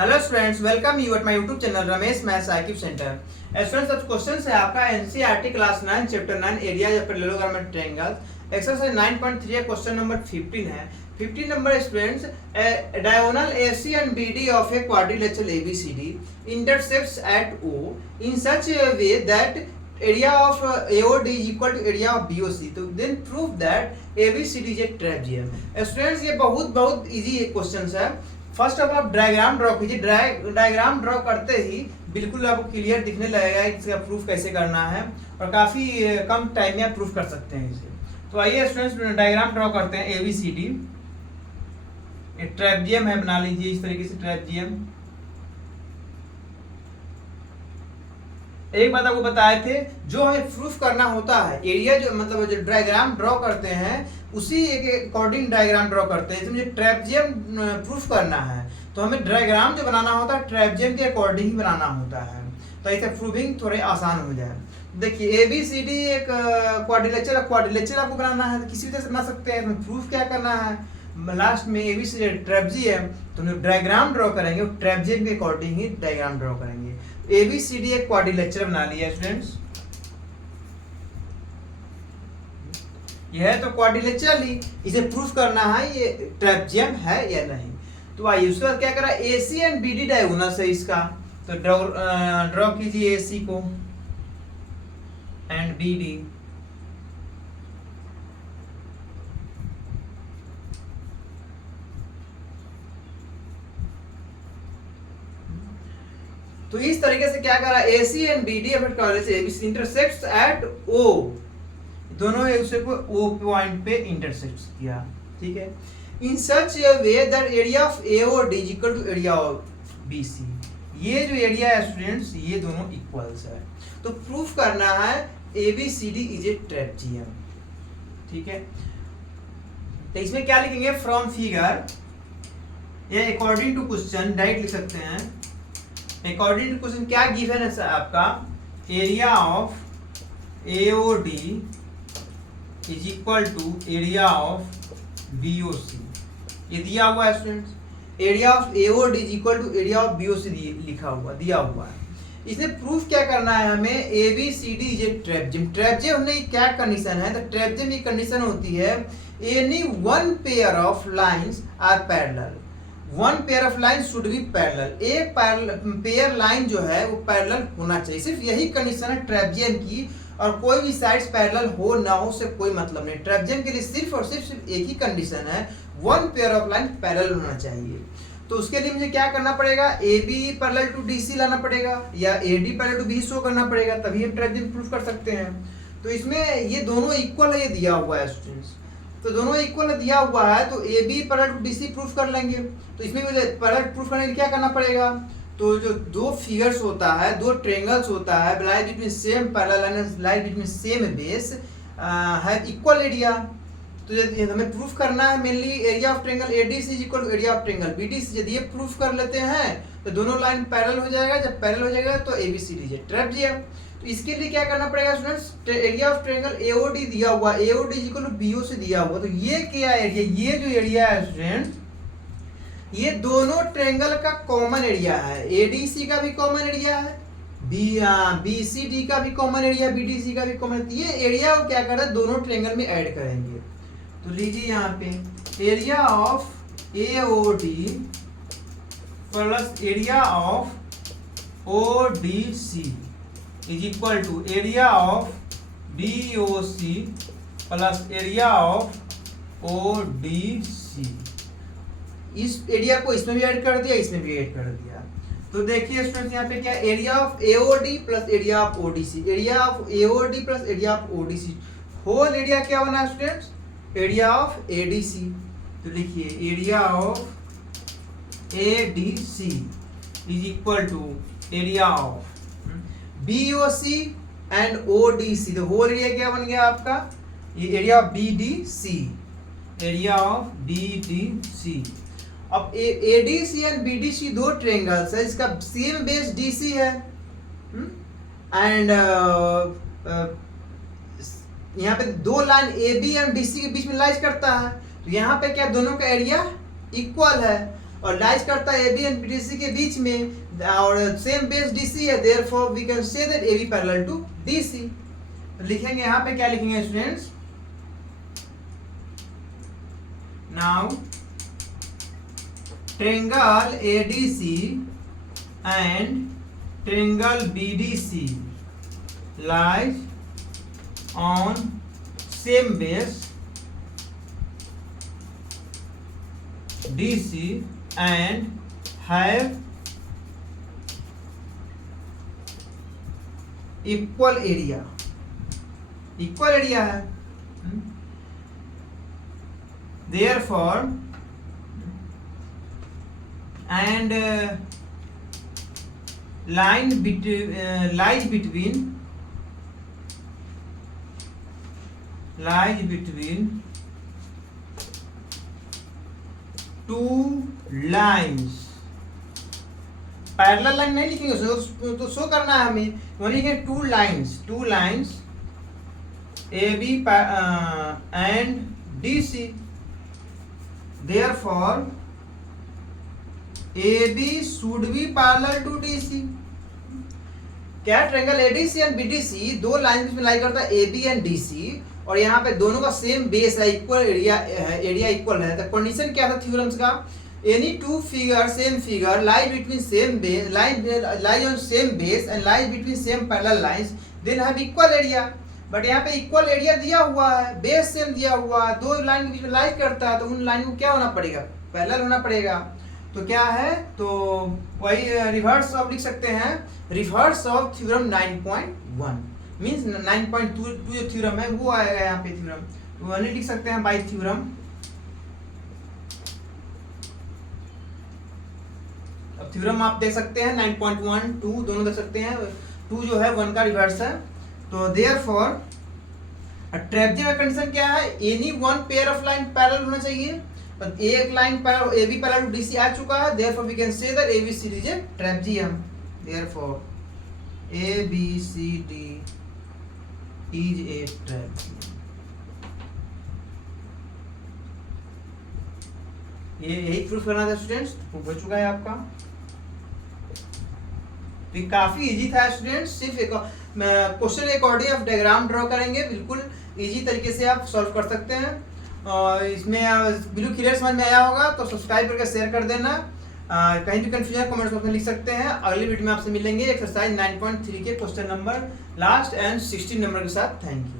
Hello students, welcome you at my YouTube channel Ramesh maths IQ centre. Students, आज question है आपका NCERT class 9 chapter 9 area या parallelogram triangle exercise 9.3 question number 15 है। 15 number students, diagonal AC and BD of a quadrilateral ABCD intersects at O in such a way that area of AOD is equal to area of BOC, तो then prove that ABCD is a trapezium। Students, ये बहुत easy question है। First of all आप diagram draw कीजिए। Diagram draw करते ही बिल्कुल आपको clear दिखने लगेगा कि इसका प्रूफ कैसे करना है और काफ़ी कम टाइम में आप प्रूफ कर सकते हैं इसे। तो आइए स्टूडेंट्स, डायग्राम ड्रॉ करते हैं। ABCD एक ट्रेपजियम है, बना लीजिए इस तरीके से ट्रेपजियम। एक बात आपको बताए थे, जो हमें प्रूफ करना होता है एरिया, जो मतलब जो डायग्राम ड्रॉ करते हैं उसी एक अकॉर्डिंग डायग्राम ड्रॉ करते हैं। मुझे ट्रेपजियम प्रूफ करना है तो हमें डायग्राम जो बनाना होता है ट्रेपजियम के अकॉर्डिंग ही बनाना होता है, तो ऐसे प्रूविंग थोड़े आसान हो जाए। देखिए ABCD एक क्वाड्रिलेटरल आपको बनाना है, तो किसी भी तरह से बना सकते हैं। तो प्रूफ क्या करना है, लास्ट में ABCD ट्रेपजियम, तो जो डायग्राम ड्रॉ करेंगे वो ट्रेपजियम के अकॉर्डिंग ही डायग्राम ड्रॉ करेंगे। ABCD एक क्वाड्रिलेटरल बना लिया स्टूडेंट्स, यह है तो क्वाड्रिलेटरल ही, इसे प्रूफ करना है ये ट्रेपजियम है या नहीं। तो आइए उसके बाद क्या करा, AC एंड BD डायगोनल है इसका, तो ड्रॉ कीजिए AC को एंड BD। तो इस तरीके से क्या करा, AC and BD ABC intersects at O, दोनों एक दूसरे को O पॉइंट पे इंटरसेक्ट किया, ठीक है। In such a way that area of AOD is equal to area of BC। ये जो एरिया है स्टूडेंट्स, ये दोनों इक्वल्स है, तो प्रूफ करना है ABCD इज ए ट्रेपजियम, ठीक है। तो इसमें क्या लिखेंगे, फ्रॉम फिगर या अकॉर्डिंग टू क्वेश्चन डायरेक्ट लिख सकते हैं। अकॉर्डिंग टू क्वेश्चन क्या गिवन है आपका, area of AOD is equal to area of BOC, ये दिया हुआ है students. Area of AOD is equal to area of BOC लिखा हुआ दिया हुआ है। इसमें प्रूफ क्या करना है हमें, ABCD इज ए ट्रेपजियम। ट्रेपजियम होने की क्या कंडीशन है, तो ट्रेपजियम की कंडीशन होती है any one pair of lines are parallel, one pair of line should be parallel. एक पेयर लाइन जो है वो पैरेलल होना चाहिए, सिर्फ यही कंडीशन है ट्रेपजियम की, और कोई भी साइड्स पैरेलल हो ना हो से कोई मतलब नहीं। ट्रेपजियम के लिए सिर्फ और सिर्फ एक ही कंडीशन है, one pair of line parallel होना चाहिए। तो उसके लिए मुझे क्या करना पड़ेगा, AB पैरेलल टू DC लाना पड़ेगा या AD parallel to BC show करना पड़ेगा, तभी हम ट्रेपजियम प्रूफ कर सकते हैं। तो इसमें ये दोनों इक्वल है, ये दिया हुआ है स्टूडेंट्स, तो दोनों इक्वल दिया हुआ है, तो AB parallel to DC proof कर लेंगे। तो इसमें मुझे पैरेलल प्रूफ करने के लिए क्या करना पड़ेगा, तो जो दो फिगर्स होता है, दो ट्रायंगल्स होता है, lie between same parallel and lie between same base है इक्वल एरिया। तो यदि हमें प्रूफ करना है mainly area of triangle ADC is equal to area of triangle BDC, यदि ये प्रूफ कर लेते हैं तो दोनों लाइन पैरेलल हो जाएगा। जब पैरेलल हो जाएगा तो ABCD इज ट्रेपजियम। तो इसके लिए क्या करना पड़ेगा students, area of triangle AOD दिया हुआ, AOD is equal to BOC दिया हुआ, तो ये क्या एरिया, ये जो एरिया है स्टूडेंट, ये दोनों ट्रायंगल का कॉमन एरिया है। ADC का भी कॉमन एरिया है, BCD का भी कॉमन एरिया, BDC का भी कॉमन। ये एरिया को क्या करना है, दोनों ट्रायंगल में ऐड करेंगे। तो लीजिए यहाँ पे area of AOD plus area of ODC is equal to area of BOC plus area of ODC। इस एरिया को इसमें भी ऐड कर दिया, इसमें भी ऐड कर दिया। तो देखिए स्टूडेंट्स, यहाँ पे क्या, area of AOD plus area of ODC, area of AOD plus area of ODC, whole area क्या बना स्टूडेंट्स, एरिया ऑफ ADC। तो लिखिए area of ADC is equal to area of BOC and ODC, तो whole area क्या बन गया आपका, ये area of BDC, area of BDC। अब ADC एंड BDC दो ट्रायंगल्स है, इसका सेम बेस DC है एंड यहाँ पे दो लाइन AB एंड DC के बीच में लाइज करता है, तो यहाँ पे क्या दोनों का एरिया इक्वल है। और लाइज करता है AB एंड BDC के बीच में और सेम बेस DC है, therefore we can say that AB parallel to DC। तो लिखेंगे यहाँ पे क्या लिखेंगे students, now triangle ADC and triangle BDC lies on same base DC and have equal area, equal area है, therefore and lies between two lines, parallel line नहीं लिखेंगे तो शो करना है हमें, वहाँ लिखेंगे two lines AB and DC, therefore AB should be parallel to DC। क्या ट्रायंगल ADC एंड BDC दो लाइन में लाई करता है AB एंड DC, और यहाँ पे दोनों का सेम बेस है, इक्वल एरिया इक्वल है। तो कंडीशन क्या था थ्योरम्स का, any two figure same figure lie between same base lie on same base and lie between same parallel lines then have equal area. But यहाँ पे equal area दिया हुआ है, बेस सेम दिया हुआ है, दो लाइन के बीच में लाई करता है, तो उन लाइन को क्या होना पड़ेगा, पैरेलल होना पड़ेगा। तो क्या है, तो वही रिवर्स ऑफ लिख सकते हैं, रिवर्स ऑफ थ्योरम 9.1 मींस 9.2 जो थ्योरम है वो आएगा यहाँ पे थ्योरम, वो नहीं लिख सकते हैं बाय थ्योरम। अब थ्योरम आप देख सकते हैं 9.1 2 दोनों देख सकते हैं, 2 जो है 1 का रिवर्स है। तो देयरफॉर ट्रेपजेड का कंडीशन क्या है, any one pair of line parallel होना चाहिए, एक line parallel AB parallel to DC आ चुका है, therefore we can say that ABCD is a trapezium, therefore ABCD is a trapezium। ये यही प्रूफ करना था स्टूडेंट्स, प्रूफ हो चुका है आपका। तो ये काफी इजी था स्टूडेंट्स, सिर्फ एक क्वेश्चन अकॉर्डिंग आप डायग्राम ड्रॉ करेंगे, बिल्कुल इजी तरीके से आप सॉल्व कर सकते हैं। और इसमें बिल्कुल क्लियर समझ में आया होगा तो सब्सक्राइब करके शेयर कर देना, कहीं भी कंफ्यूजन कमेंट्स बॉक्स में लिख सकते हैं। अगली वीडियो में आपसे मिलेंगे एक्सरसाइज 9.3 के question number last and 16 number के साथ। Thank you.